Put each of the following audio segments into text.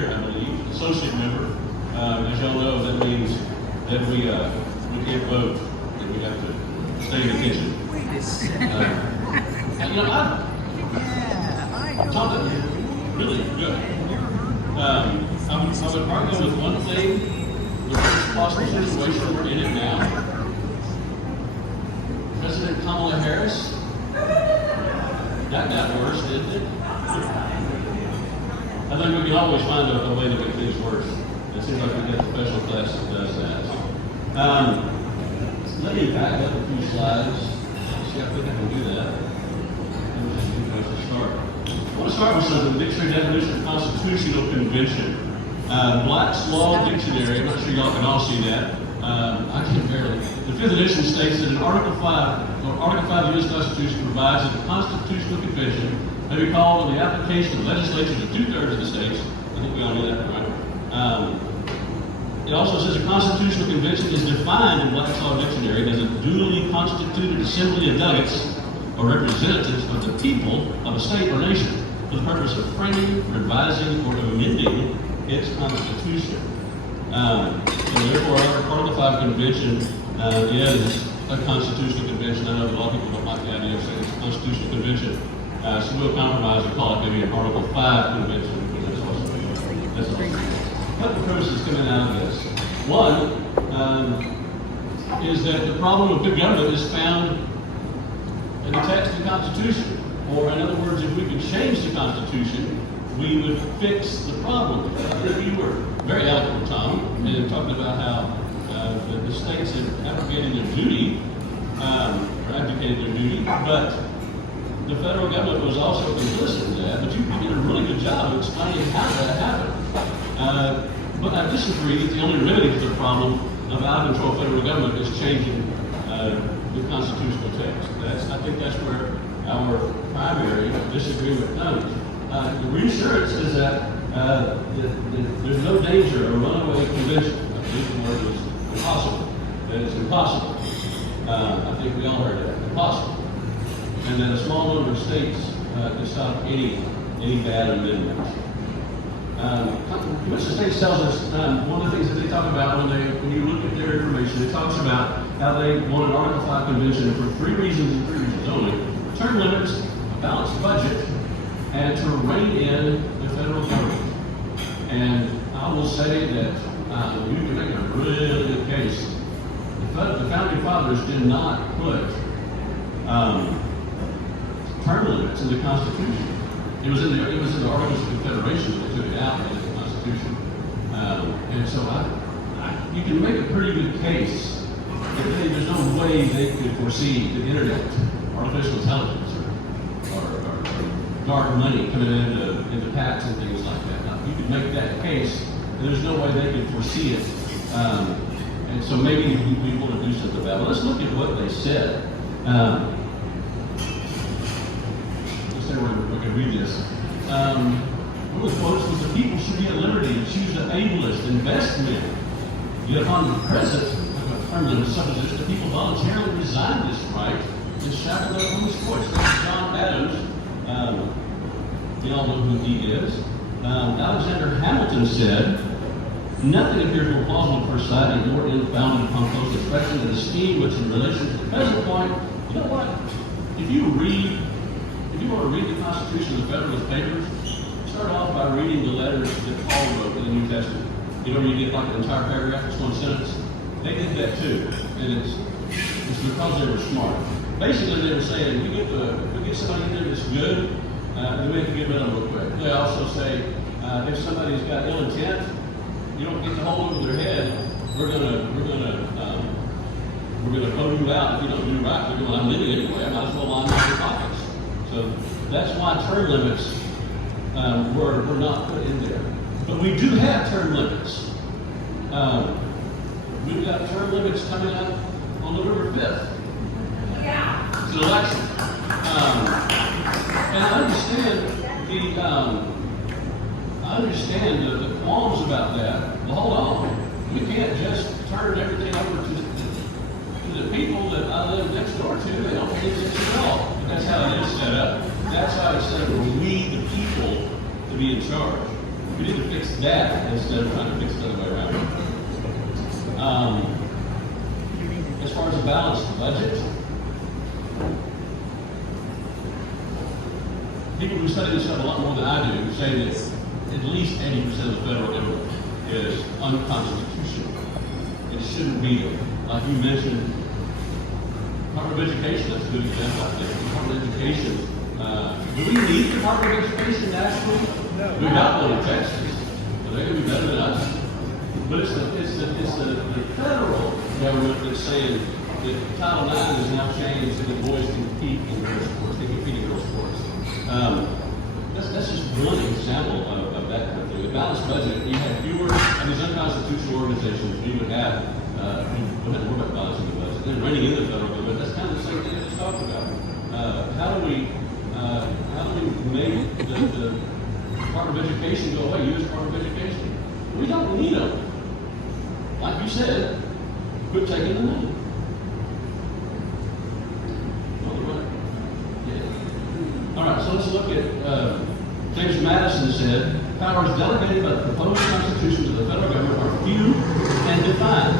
year, I believe, associate member. As y'all know, that means that we can't vote, and we have to stay in the kitchen. And, you know, I'm talking really good. I would argue with one thing, the possible situation we're in it now. President Kamala Harris, that got worse, didn't it? I think we can always find a way to make things worse. It seems like we get a special class that does that. Let me back up a few slides. See, I think I can do that. Let me just do this to start. I want to start with something, the dictionary definition of constitutional convention. Black's Law Dictionary, I'm not sure y'all can all see that. I can barely. The 5th edition states that in Article 5 of the U.S. Constitution provides that the Constitutional Convention may be called on the application of legislatures of 2/3 of the states. I think we all know that, right? It also says a constitutional convention is defined in Black's Law Dictionary as a duly constituted assembly of delegates or representatives of the people of a state or nation for the purpose of framing, revising, or amending its constitution. And therefore, our Article 5 convention is a constitutional convention. I know that a lot of people don't like the idea of saying it's a constitutional convention. So we'll compromise and call it maybe an Article 5 convention, because that's also a couple of premises coming out of this. One is that the problem of good government is found in the text of the Constitution. Or in other words, if we could change the Constitution, we would fix the problem. You were very eloquent, Tom, and talking about how the states have abrogated their duty, or abdicated their duty, but the federal government was also complicit in that. But you did a really good job of explaining how that happened. But I disagree that the only remedy to the problem of out-of-control federal government is changing the constitutional text. I think that's where our primary disagreement comes. The reassurance is that there's no danger of a runaway convention. I believe the word is impossible. That it's impossible. I think we all heard that. Impossible. And that a small number of states can stop any bad amendments. Birch Society tells us one of the things that they talk about when you look at their information, it talks about how they want an Article 5 convention for 3 reasons and 3 reasons only: term limits, a balanced budget, and to rein in the federal government. And I will say that you can make a really good case. The founding fathers did not put term limits in the Constitution. It was in the Articles of Confederation that they took it out of the Constitution. And so you can make a pretty good case that there's no way they could foresee the internet, artificial intelligence, or dark money coming into patents and things like that. Now, you could make that case, and there's no way they could foresee it. And so maybe we want to do something about it. Let's look at what they said. We can read this. One of the quotes was, "The people should be at liberty to choose the ablest and best men. Yet upon the present permanent supposition, the people voluntarily resign this right and shackle their own choice." John Adams, we all know who he is. Alexander Hamilton said, "Nothing appears more plausible at first sight and more ill-founded upon close inspection than a scheme which, in relation to the present point, you know what? If you want to read the Constitution of the Federalist Papers, start off by reading the letters that Paul wrote in the New Testament. You know, you get like an entire paragraph, just one sentence. They did that too, and it's because they were smart. Basically, they were saying, if we get somebody in there that's good, then we have to get rid of them real quick. They also say, if somebody's got ill intent, you don't get the hold over their head. We're gonna vote you out if you don't do right. They're going, I'm leaving anyway. I might as well line up your pockets. So that's why term limits were not put in there. But we do have term limits. We've got term limits coming up on November 5th. Yeah. It's an election. And I understand the qualms about that. Well, hold on. We can't just turn everything over to the people that I live next door to. They don't believe this at all. But that's how it is set up. That's how it's set up for we, the people, to be in charge. We need to fix that instead of trying to fix it the other way around. As far as a balanced budget, people who study this stuff a lot more than I do say that at least 80% of the federal government is unconstitutional. It shouldn't be there. Like you mentioned, Department of Education, that's a good example, I think. Department of Education, do we need the Department of Education nationally? No. We got one in Texas, but they're going to be better than us. But it's the federal government that's saying that Title IX has now changed so that boys can compete in girls' sports, they compete in girls' sports. That's just one example of that kind of thing. A balanced budget, you have fewer of these unconstitutional organizations, you would have, we don't have to worry about balancing the budget. Then running in the federal government, that's kind of the same thing I just talked about. How do we make the Department of Education go away, U.S. Department of Education? We don't need them. Like you said, quit taking the money. All right, so let's look at James Madison said, powers delegated by the proposed Constitution to the federal government are few and defined.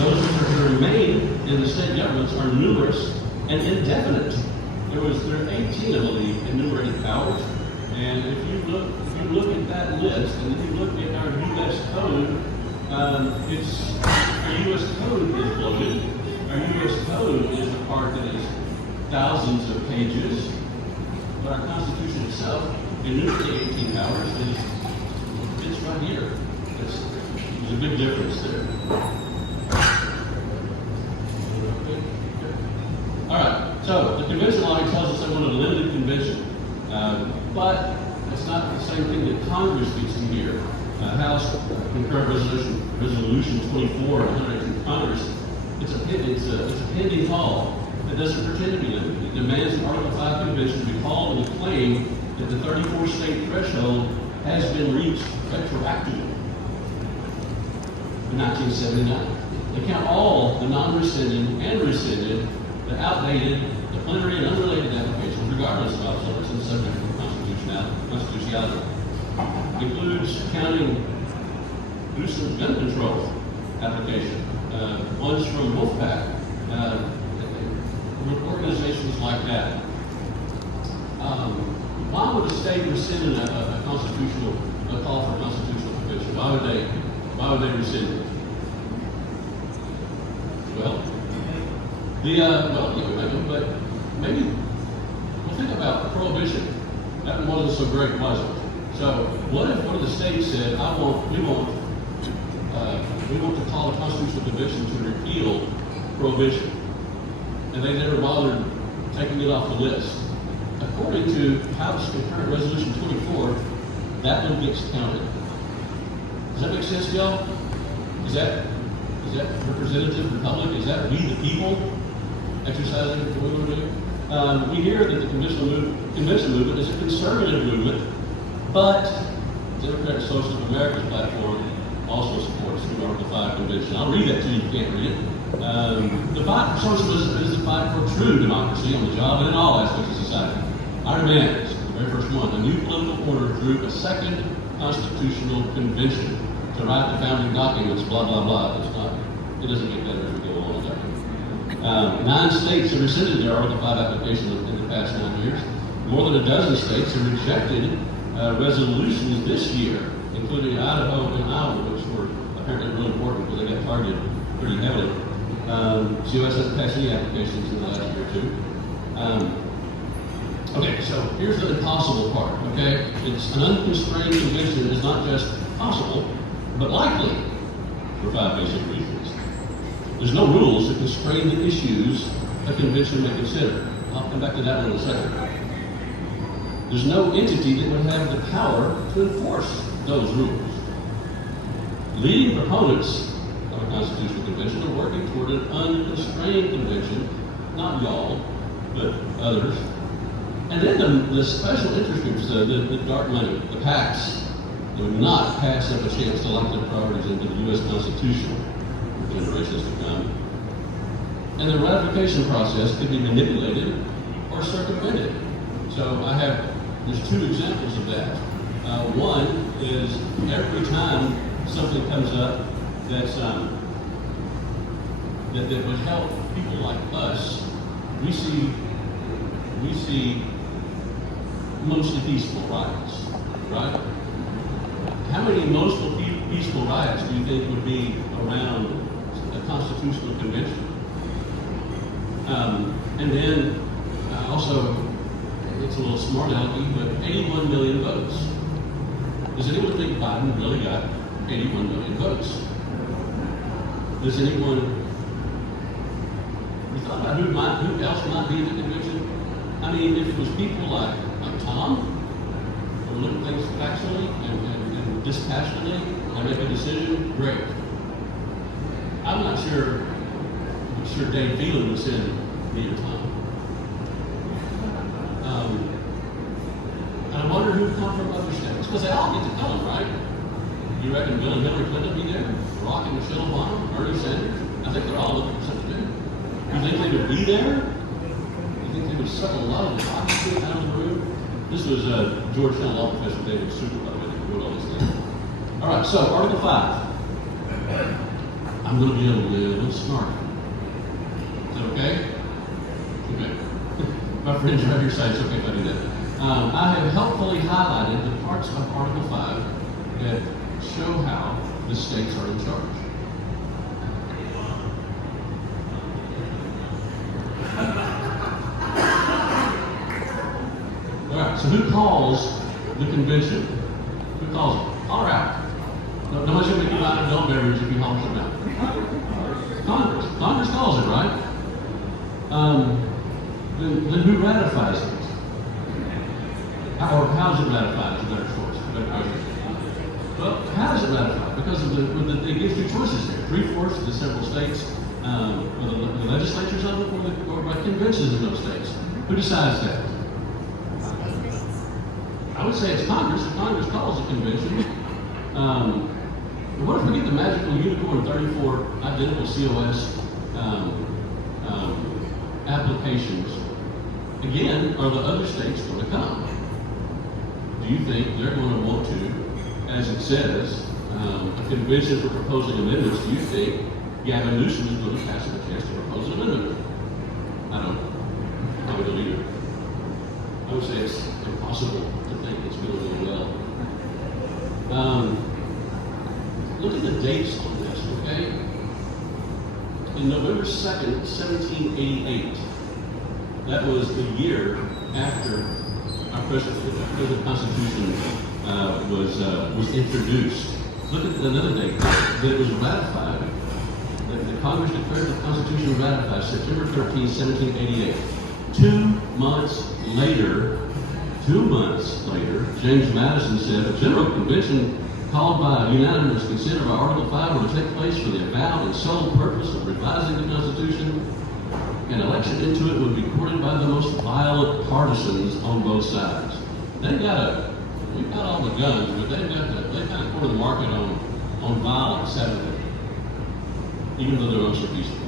Those which are to remain in the state governments are numerous and indefinite. There are 18, I believe, enumerated powers. And if you look at that list, and if you look at our U.S. code, our U.S. code is loaded. Our U.S. code is the part that is thousands of pages. But our Constitution itself, enumerating 18 powers, it's right here. There's a big difference there. All right, so the convention lobby tells us they want a limited convention, but it's not the same thing that Congress gets to hear. House Concurrent Resolution 24 in Congress, it's a pending call. It doesn't pretend to be limited. It demands an Article 5 convention to be called and claim that the 34-state threshold has been reached retroactively in 1979. They count all the non-rescinded and rescinded, the outdated, the plenary and unrelated applications, regardless of obsolescence and subject to constitutionality. Includes counting Newsom's gun control application, ones from Wolfpack, organizations like that. Why would a state rescind a call for a constitutional convention? Why would they rescind it? Well, but maybe we'll think about prohibition. That one wasn't so great, was it? So what if one of the states said, we want to call a constitutional convention to repeal prohibition, and they never bothered taking it off the list? According to House Concurrent Resolution 24, that one gets counted. Does that make sense to y'all? Is that representative republic? Is that we the people exercising what we want to do? We hear that the convention movement is a conservative movement, but Democratic Socialist of America's platform also supports the Article 5 convention. I'll read that to you if you can't read it. The fight for socialism is the fight for true democracy on the job and in all aspects of society. Our demand is, the very first one, a new political order through a second constitutional convention to write the founding documents, blah, blah, blah. It doesn't get better as we go along. 9 states have rescinded their Article 5 application in the past 9 years. More than a dozen states have rejected resolutions this year, including Idaho and Iowa, which were apparently really important because they got targeted pretty heavily. COS hasn't passed any applications in the last year or two. Okay, so here's the impossible part, okay? It's an unconstrained convention is not just possible, but likely for 5 basic reasons. There's no rules that constrain the issues a convention may consider. I'll come back to that one in a second. There's no entity that would have the power to enforce those rules. Leading proponents of a constitutional convention are working toward an unconstrained convention, not y'all, but others. And then the special interest groups, the dark money, the PACs, they would not pass up a chance to lock their priorities into the U.S. Constitution for generations to come. And the ratification process could be manipulated or circumvented. So there's 2 examples of that. One is every time something comes up that's that would help people like us, we see mostly peaceful riots, right? How many mostly peaceful riots do you think would be around a constitutional convention? And then also, it's a little smart alecky, but 81 million votes. Does anyone think Biden really got 81 million votes? Does anyone, you thought about who else might be in the convention? I mean, if it was people like Tom, who look at things factually and dispassionately and make a decision, great. I'm not sure Dave Phelan was in me or Tom. And I wonder who come from other states, because they all get to come, right? You reckon Bill and Hillary Clinton will be there? Barack and Michelle Obama? Bernie Sanders? I think they're all looking for something to do. You think they would be there? You think they would suck a lot of the democracy out of the room? This was Georgetown law professor David Super, by the way, who wrote all these things. All right, so Article 5. I'm going to be a little smart. Is that okay? Okay. My friends are on your side, it's okay if I do that. I have helpfully highlighted the parts of Article 5 that show how the states are in charge. All right, so who calls the convention? Who calls it? All right. Nobody's going to make you buy an adult beverage if you hold them out. Congress. Congress calls it, right? Then who ratifies it? Or how is it ratified? Is a better choice. Well, how is it ratified? Because it gives you choices there. 3/4 of the several states, or the legislatures of it, or by conventions in those states. Who decides that? I would say it's Congress. If Congress calls a convention. What if we get the magical unicorn 34 identical COS applications? Again, are the other states going to come? Do you think they're going to want to, as it says, a convention for proposing amendments? Do you think Gavin Newsom is going to pass a chance to propose an amendment? I don't don't either. I would say it's impossible to think it's going to go well. Look at the dates on this, okay? In November 2nd, 1788, that was the year after our present Constitution was introduced. Look at another date that it was ratified. The Congress declared the Constitution ratified September 13, 1788. 2 months later, James Madison said a general convention called by unanimous consent of Article 5 were to take place for the avowed and sole purpose of revising the Constitution. An election into it would be courted by the most violent partisans on both sides. We've got all the guns, but they kind of cornered the market on violence, haven't they? Even though they're also peaceful.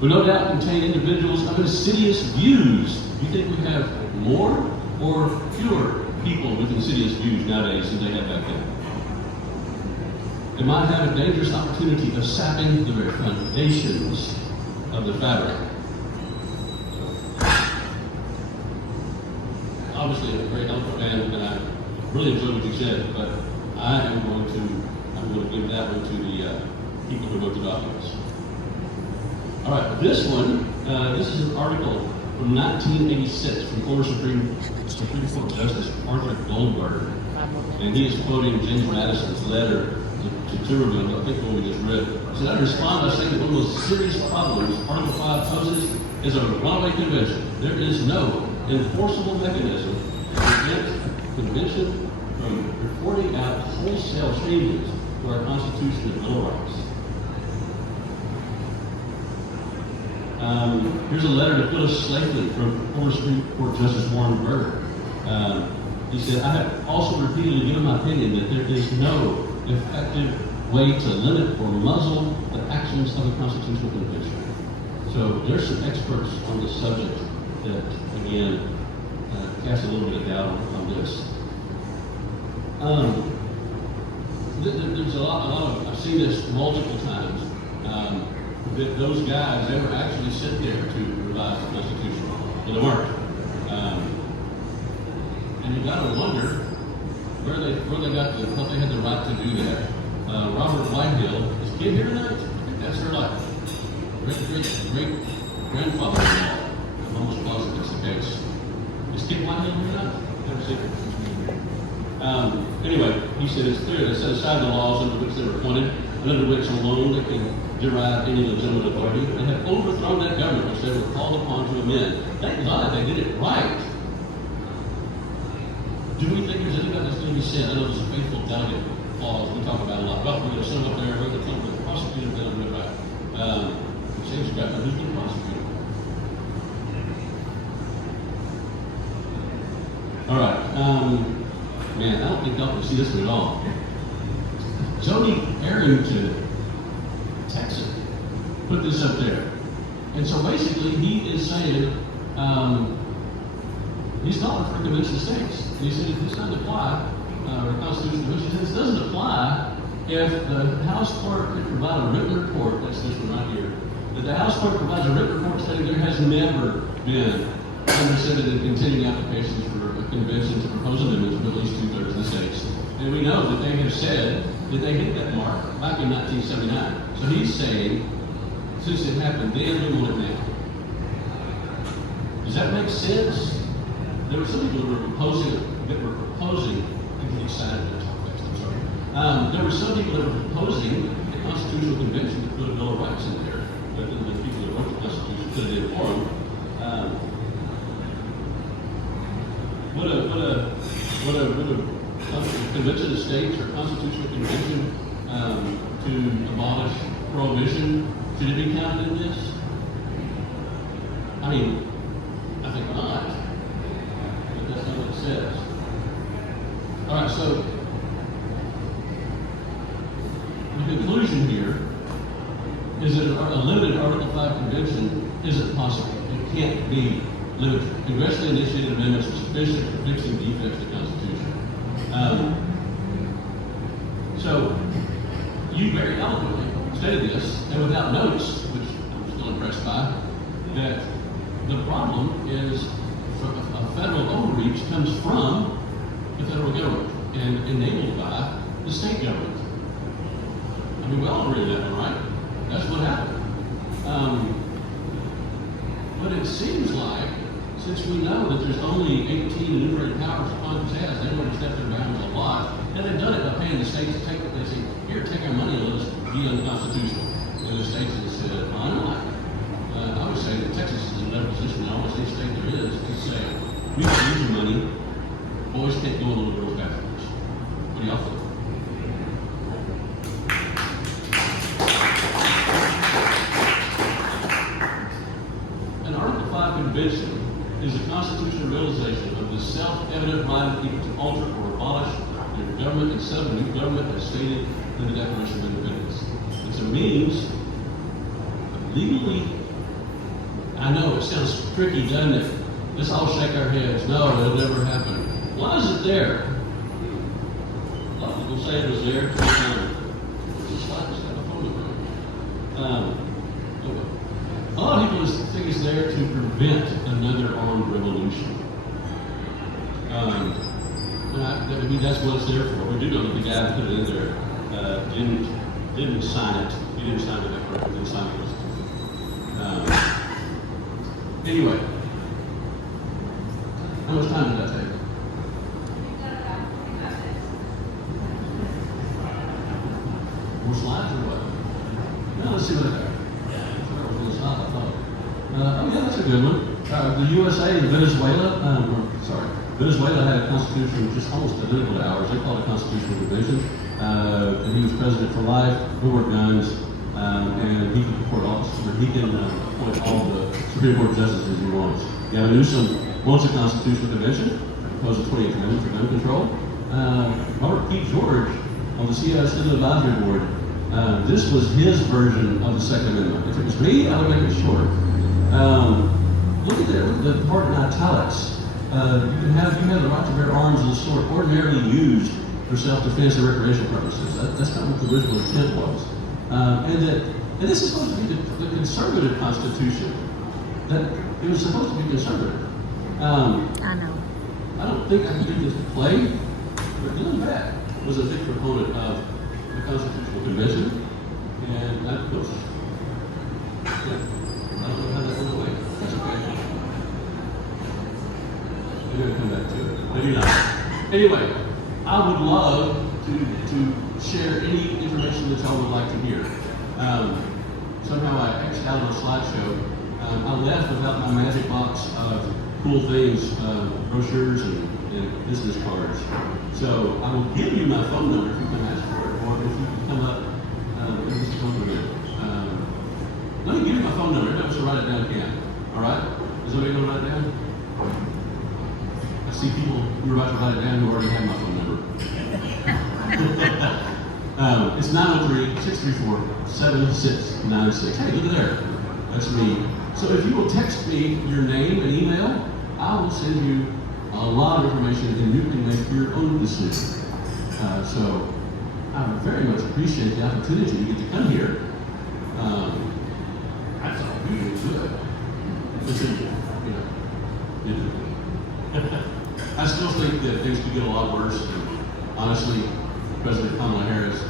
Will no doubt contain individuals of insidious views. Do you think we have more or fewer people with insidious views nowadays than they had back then? It might have a dangerous opportunity of sapping the very foundations of the fabric. Obviously, a very eloquent man, and I really enjoyed what you said, but I'm going to give that one to the people who wrote the documents. All right, this one, this is an article from 1986 from former Supreme Court Justice Arthur Goldberg, and he is quoting James Madison's letter to Tuberville, I think what we just read. He said, I respond by saying that one of the most serious problems Article 5 poses is a runaway convention. There is no enforceable mechanism to prevent a convention from reporting out wholesale changes to our Constitution and Bill of Rights. Here's a letter to Phyllis Schlafly from former Supreme Court Justice Warren Burger. He said, I have also repeatedly given my opinion that there is no effective way to limit or muzzle the actions of a constitutional convention. So there's some experts on this subject that, again, cast a little bit of doubt on this. There's a lot of, I've seen this multiple times, that those guys, they were actually sent there to revise the Constitution, but they weren't. And you gotta wonder where they thought they had the right to do that. Robert Whitehill, is Kid here tonight? I think that's her life. Great grandfather-in-law. I'm almost positive that's the case. Is Kid Whitehill here tonight? Never seen her. Anyway, he said it's clear that set aside the laws under which they were appointed, and under which alone they can derive any legitimate authority. They have overthrown that government which they were called upon to amend. Thank God they did it right. Do we think there's anybody that's going to be sent? I know there's a faithful delegate clause we talk about a lot. Well, we're going to send up there, we're going to come with the prosecutor, then I'm going to write. It seems to who's going to prosecute? All right. Man, I don't think y'all can see this one at all. Jody Arrington, Texas, put this up there. And so basically, he is saying, he's calling for convention of states. And he said, if this doesn't apply, or constitutional convention, this doesn't apply if the House clerk could provide a written report, that's this one right here, that the House clerk provides a written report stating there has never been unrescinded and continuing applications for a convention to propose amendments of at least 2/3 of the states. And we know that they have said that they hit that mark back in 1979. So he's saying, since it happened then, we want it now. Does that make sense? There were some people that were proposing, I'm excited to talk fast, I'm sorry. There were some people that were proposing a constitutional convention to put a Bill of Rights in there, but the people that wrote the Constitution put it in for them. Would a convention of states or constitutional convention to abolish prohibition, should it be counted in this? I mean, I think not. But that's not what it says. All right, so the conclusion here is that a limited Article 5 convention isn't possible. It can't be limited. Congressionally initiated amendments are sufficient for fixing defects in the Constitution. So, you very eloquently stated this, and without notes, which I'm still impressed by, that the problem is a federal overreach comes from the federal government and enabled by the state government. I mean, we all agree with that one, right? That's what happened. But it seems like, since we know that there's only 18 enumerated powers that Congress has, they've already stepped their bounds a lot, and they've done it by paying the states to take what they say, here, take our money and let us be unconstitutional. And the states have said, why not? I would say that Texas is in a better position than almost any state there is to say, we can use your money, boys can't go in little girls' bathrooms. What do y'all think? An Article 5 convention is a constitutional realization of the self-evident right of people to alter or abolish their government and set up a new government as stated in the Declaration of Independence. It's a means of legally, I know it sounds tricky, doesn't it? Let's all shake our heads. No, it'll never happen. Why is it there? A lot of people say it was there to a lot of people think it's there to prevent another armed revolution. I mean, that's what it's there for. We do know that the guy that put it in there didn't sign it. He didn't sign it that correctly. He didn't sign it. Anyway, how much time did that take? More slides or what? Now let's see what I got. Oh yeah, that's a good one. The USA and Venezuela, Venezuela had a constitution just almost identical to ours. They called it a constitutional convention. And he was president for life, no more guns, and he can appoint all the Supreme Court justices he wants. Gavin Newsom wants a constitutional convention, proposed a 28th Amendment for gun control. Robert P. George on the CIA Senate Advisory Board, this was his version of the Second Amendment. If it was me, I would make it short. Look at the part in italics. You have the right to bear arms of the sort ordinarily used for self-defense and recreational purposes. That's not what the original intent was. And this is supposed to be the conservative Constitution. That it was supposed to be conservative. I know. I don't think I can do this play, but Glenn Beck was a big proponent of the Constitutional Convention, and that was, yeah, I don't know how that went away. That's okay. We're going to come back to it. Maybe not. Anyway, I would love to share any information that y'all would like to hear. Somehow I X'd out on a slideshow. I left without my magic box of cool things, brochures and business cards. So I will give you my phone number if you can ask for it, or if you can come up and just come with it. Let me give you my phone number. Everybody wants to write it down again. All right? Is everybody going to write it down? I see people who are about to write it down who already have my phone number. It's 903-634-7696. Hey, look at there. That's me. So if you will text me your name and email, I will send you a lot of information and you can make your own decision. So I very much appreciate the opportunity to get to come here. I thought we were good. I still think that things could get a lot worse. And honestly, President Kamala Harris